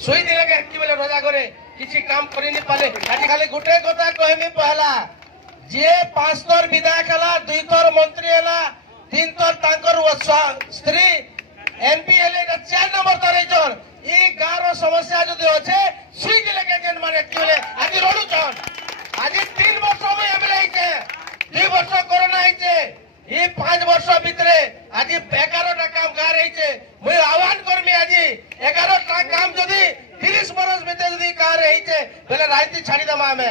Shuey दिले के बेले रजा करे किसी काम करी नहीं पाले आज खाली गोटे कथा कहमी पहला जे 5 थर विधायक हला 2 थर मंत्री हला 3 थर तांकर स्त्री एमपी हेले 4 नंबर थर ये गाँव समस्या जो अच्छे शुई दिले के जेन माने बेले आज रड़ुछन आज 3 वर्ष में एमएलए है 2 वर्ष कोरोना है ये 5 वर्ष भितरे आज 11टा काम गाँव रही मुझे आह्वान करमी आज 11टा काम जदि 30 वर्ष भितर जदि गाँव रही बेले राजनीति छाड़ीदेमा आम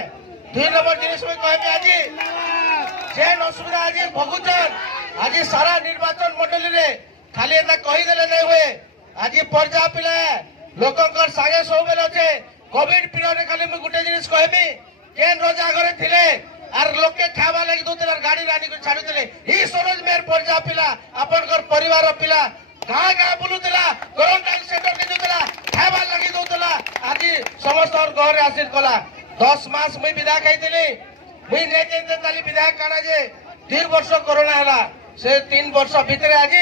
2 नंबर जिनिस कहमी आज जेन असुविधा आज भोगुचन आज सारा निर्वाचन मंडली रे खाली एता कहीदेले नहीं हुए आज पर्जा पिला लोकंकर सागे सब अच्छे कोविड पीरियड खाली मुझे गोटे जिनिस कहमी केन रजा घरे थिले आर लोके खावा लगी दोतला गाड़ी रानी को छाडुतले ई सरोज मेर पर्जा पिला आपनकर परिवार पिला गाँ गाँ बुलुतला क्वारंटाइन सेंटर के दोतला खावा लगी दोतला आज समस्त और घर आसिर कला 10 मास मुई विधायक आइतली मुई नेते ताली विधायक काना जे 3 वर्ष कोरोना हला से 3 वर्ष भितरे आज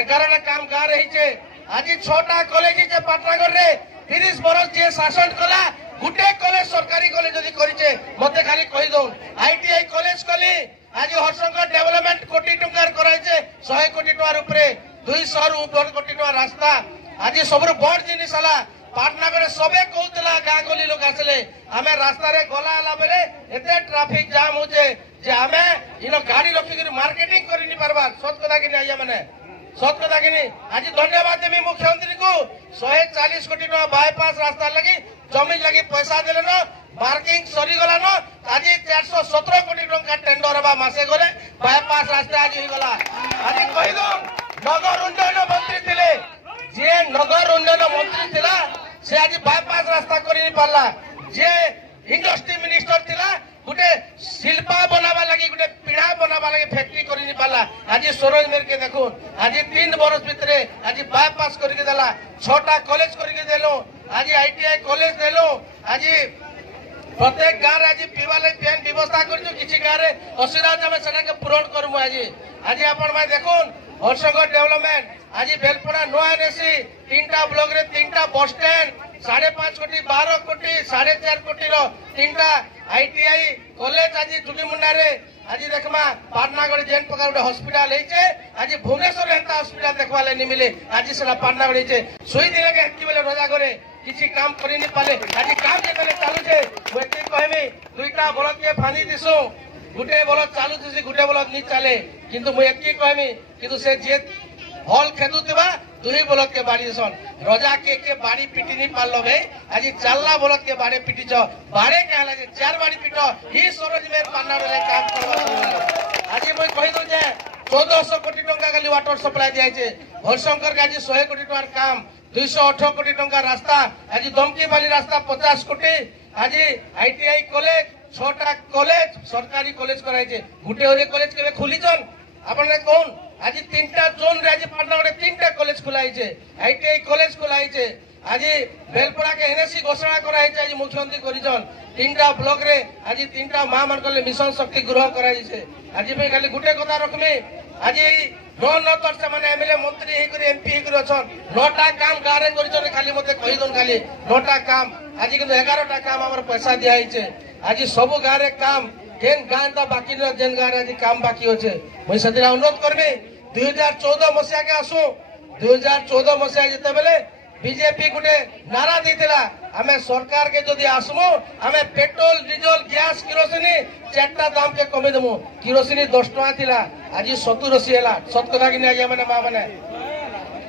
11टा काम गाँ रही छे आज 6टा कॉलेज जे पाटनागढ़ रे 30 वर्ष जे शासन कला गुटे कॉलेज सरकारी कॉलेज जदि करिचे मते खाली कहि दउन आईटीआई कॉलेज कली आज हरशंकर डेवलपमेंट कोटी टंकार कराइचे 100 कोटी टंकार ऊपर 200 रु ऊपर कोटी टंकार रास्ता आज सबरु बड़ जिनिस हला पाटनागढ़ सबे कहउतला गाँ गली लोक आसले आमे रास्ता रे गला हला बेले एते ट्रैफिक जाम होचे जे आमे इनो गाड़ी रखि के मार्केटिंग करि नि परबा सत कथा कि आइया माने सत कथा कि आज धन्यवाद देमी मुख्यमंत्री को 140 कोटी टका बाईपास रास्ता लगी जमीन लगी पैसा देले न मार्किंग सरी गला न आज 417 कोटी टका टेंडर हबा मासे गले बाईपास रास्ता आज हो गला आज कहि दो नगर उन्नयन मंत्री थिले जे नगर उन्नयन मंत्री थिला से आज बाईपास रास्ता करि नि पारला जे इंडस्ट्री मिनिस्टर थिला गुटे शिल्पा बनावा लगी गुटे पीढ़ा बनावा लगी फैक्ट्री करि नि पारला आज सरोज मेर के देखो आज 3 वर्ष भितरे आज बाईपास करके देला 6टा कॉलेज करके देलो आज आईटीआई कॉलेज देलो आज प्रत्येक गाँव आज पीवा पेन व्यवस्था कर किसी गाँव में असुविधा हम से पूरण करमु आज आपण भाई देखुन हरशंकर डेवलपमेंट आज बेलपड़ा नुआ एनएसी 3टा ब्लॉक रे 3टा बस स्टैंड 5.5 कोटी 12 कोटी 4.5 कोटी रो 3टा आईटीआई कॉलेज आज जुलीमुंडा रे आज देखमा पाटनागढ़ जेन प्रकार गोटे हॉस्पिटल है आज भुवनेश्वर एंता हॉस्पिटल देखवा ले नहीं मिले आज से पाटनागढ़ है सुई दिले के बेले रजा करे किसी काम करी नहीं पाले आज काम जे बेले चालू छे मुझे कहमी 2टा बलद के फानी दिसु गुटे बलद चालू दिसी गुटे बलद नहीं चले किंतु मुझे कहमी किंतु से जे हल खेदुवा 2 बलद के बाड़ी सन रजा के बाड़ी पिटी नहीं पारलो भाई आज 4 बलद के बाड़े पिटी बाड़े के हला 4 बाड़ी पिटो ही सरोज मेर पानारे काम करवा आज मुझे कहि दो जे 1400 कोटी टंका खाली वाटर सप्लाई दिया है हरशंकर के आज 100 कोटी टंकार काम 218 कोटी टंका रास्ता आज दमकी वाली रास्ता 50 कोटी आज आईटीआई कॉलेज 6टा कॉलेज सरकारी कॉलेज कराइছে गुटे ओरे कॉलेज केबे खुलीचन आपने कोन आज 3टा जोन रे आज पाटनागढ़ 3टा कॉलेज खुलाइছে आईटीआई कॉलेज खुलाइছে आज बेलपड़ा के एनएससी घोषणा कराइছে आज मुख्यमंत्री करिचन 3टा ब्लॉक रे आज 3टा मां मानकले मिशन शक्ति गृह कराइছে आज पे खाली गुटे कथा रखमे आज 9 से माने एमएलए मंत्री हे कर एमपी हे कर अछन 9टा काम गारे करिचन खाली मते कहि दोन खाली 9टा काम आज किंतु 11टा काम हमर पैसा दिया हिचे आज सब गारे काम केन गांता बाकी न जेन गारे आज काम बाकी होचे मुई सदिरा अनुरोध करबे 2014 मसिया के आसु 2014 मसिया जते बेले बीजेपी गुटे नारा देतिला हमें सरकार के जदि आसमु हमें पेट्रोल डीजल गैस किरोसिनी 4टा दाम के कमे देमु किरोसिनी 10 टका थिला आज 70-80 हैला सत कथा कि आज माने मा माने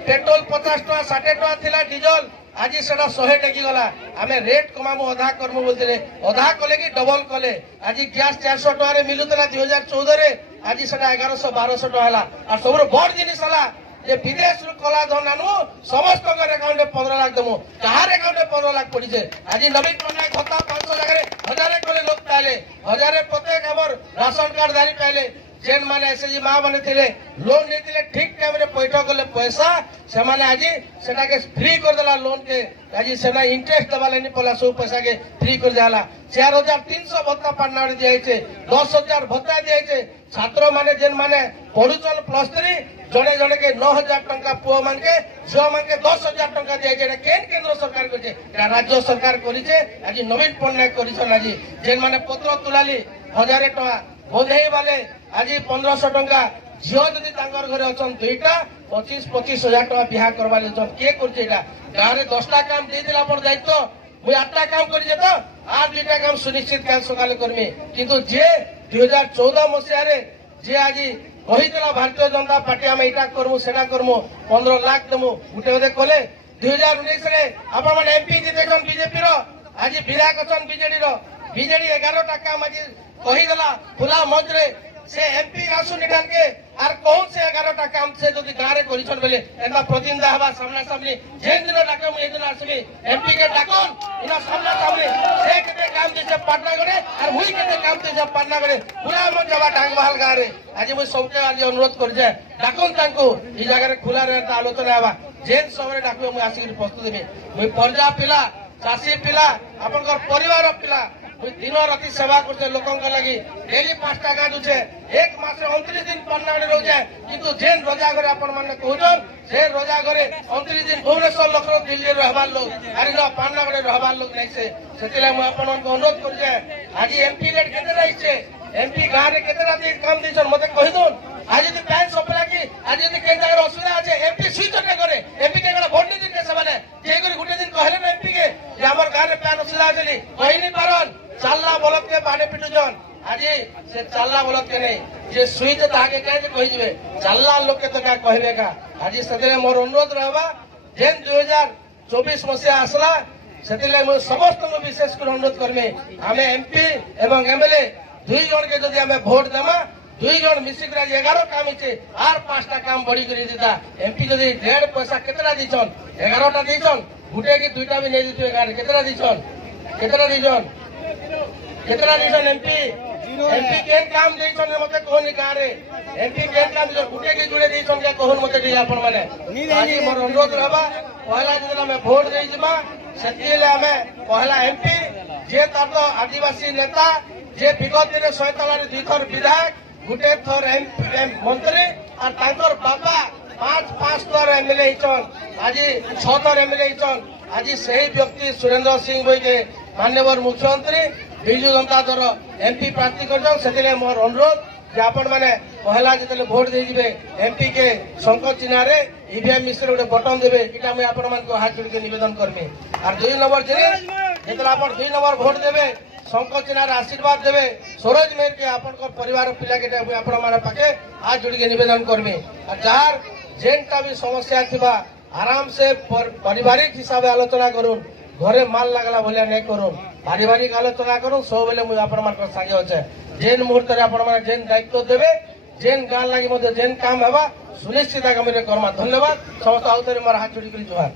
पेट्रोल 50 टका 60 टका थिला डीजल आज सेटा 100 टकी गला हमें रेट कमामु आधा करमु बोलते आधा कले कि डबल कले आज गैस 400 टका रे मिलुतला 2014 रे आज सेटा 1100-1200 टका हैला और सबरो बड़ जिनिस हला जे विदेश रु कला धन आनु समस्त अकाउंट 15 लाख दमु कहार अकाउंट 15 लाख पड़ी छे आज नवीन पटनायक भत्ता 500 जगह हजार कले लोक पाले हजार प्रत्येक हमर राशन कार्ड धारी पाले जेन माने एसएजी मां माने थिले लोन नेतिले ठीक टाइम रे पैठा करले पैसा से माने आज सेटा के फ्री कर देला लोन के आज सेना इंटरेस्ट दबाले नि पला सब पैसा के फ्री कर जाला 4300 भत्ता पाटनागढ़ दिया छे 10000 भत्ता दिया छे छात्र माने जेन माने पढ़ुचन +3 जड़े जड़े के 9,000 टंका पुआ मान के झील मान के 10,000 टंका दिया जाए केन केंद्र सरकार करे राज्य सरकार करिছে आज नवीन पट्टनायक करिछन आज जेन माने पत्र तुलाली 1000 टंका बोधई वाले आज 1500 टंका झील जदि तांकर घरे अछन दुईटा 25,000 टंका बिहा करवाले अछन के करছে এটা गाँव रे 10टा काम दे दिला पर दायित्व मुई 8टा काम करिছে तो आर 2टा काम सुनिश्चित काल सकाले करमी किंतु जे 2014 मसिया रे जे आज कहीदेला भारतीय जनता पार्टी आम यहाँ करमु सेटा करमु 15 लाख देमु गुटे गोटे कले 2019 रे आपण माने एमपी जितेछन बीजेपी रो आज विधायक अछन बीजेडी 11टा काम आज कहीदेला खुला मंच रे से एमपी आसु निकाल के आर कौन से 11टा काम से जदि गाँव रे करिछन बेले एना प्रतिनिधि हवा सामना सामने जेन दिन डाकम ए दिन आसबी एमपी के डाकन इना सामना सामने से केते काम दिसे पाटना करे आर मुई केते काम दिसे पाटना करे पूरा मन जबा टांग बहाल गाँव रे आज मुई सबके आज अनुरोध कर जे डाकन तांको ई जगह रे खुला रे आलोचना हवा जेन समय डाकबे मुई आसी प्रस्तुत देबे मुई परजा पिला चासी पिला आपनकर परिवार पिला दिन राति सेवा करते लोकों लगी डेली 5टा गाँ दूचे एक मास 29 दिन पन्नागड़े रह जाए किंतु जेन रोजा घरे आपण माने कहउछन से रोजा घरे 29 दिन भुवनेश्वर लोक दिल्ली रहबार लोग आरि न पन्नागड़े रहबार लोग नहीं से सेतिला मु आपण को अनुरोध कर जे आज एमपी रेट केते रहिছে एमपी गाँ रे केते राति काम दिसन मते कहि दोन आज यदि पैन सप्लाई की आज यदि केन जगह असुविधा আছে एमपी स्विच न करे एमपी के गला भोट दिन के सबने जे करी गुटे दिन कहले न एमपी के जे हमर गाँ रे पैन असुविधा आछली कहि नहीं पारन चालना बलत के बाने पिटुजन आज से चालना बलत के नहीं जे सुई तो ताके कहे कहि जबे चालना लोग के तो का कहबे का आज सेते मोर अनुरोध रहबा जेन 2024 मसिया आसला सेते मो समस्त को विशेष कर अनुरोध करमे हमें एमपी एवं एमएलए दुई जन के जदि हमें वोट देमा दुई जन मिसिक 11 काम इचे आर 5टा काम बढ़ी करी देता एमपी जदि 1.5 पैसा केतरा दिछन 11टा दिछन गुटे की 2टा भी नहीं दिते गाड़ी केतरा दिछन केतरा दिछन एमपी केन काम देछन मते कोन गाँ रे एमपी केन काम जो गुटे की जुड़े देछन के कोहन मते दि आपण माने आज मोर अनुरोध रहबा पहला जदि हमें वोट देई जमा सेतिले हमें पहला एमपी जे तार तो आदिवासी नेता जे विगत रे 47 थर विधायक गुटे थर मंत्री और तांकर बाबा 5 थर एमएलए हिचन आज 6 थर एमएलए हिचन आज सही व्यक्ति सुरेंद्र सिंह भाई के माननीय मुख्यमंत्री बिजू जनता दल एमपी प्रार्थी कर मोर अनुरोध जे आपण माने पहला जितले वोट दे दिबे एमपी के संकट चिन्ह रे ईवीएम मिश्र गोटे बटन देबे इटा मैं आपण मान को हाथ जोड़ के निवेदन करमी और 2 नंबर जितले आपण 2 नंबर वोट देबे संकट चिन्ह रे आशीर्वाद देबे सरोज मेहर के आपण को परिवार पिला के आपण मान पाके हाथ जोड़ के निवेदन करमी और जार जेनटा भी समस्या थिबा आराम से पारिवारिक हिसाब आलोचना करूँ घरे माल लगला भलिया नहीं करूँ पारिवारिक आलोचना करूँ सब बेले मुझे आपण मान संगे अच्छे जेन मुहूर्त आपण मैंने जेन दायित्व देवे जेन गाँ लगी जेन काम हवा सुनिश्चित आगामी करमा धन्यवाद समस्त आउे मोर हाथ जोड़ी जुहार।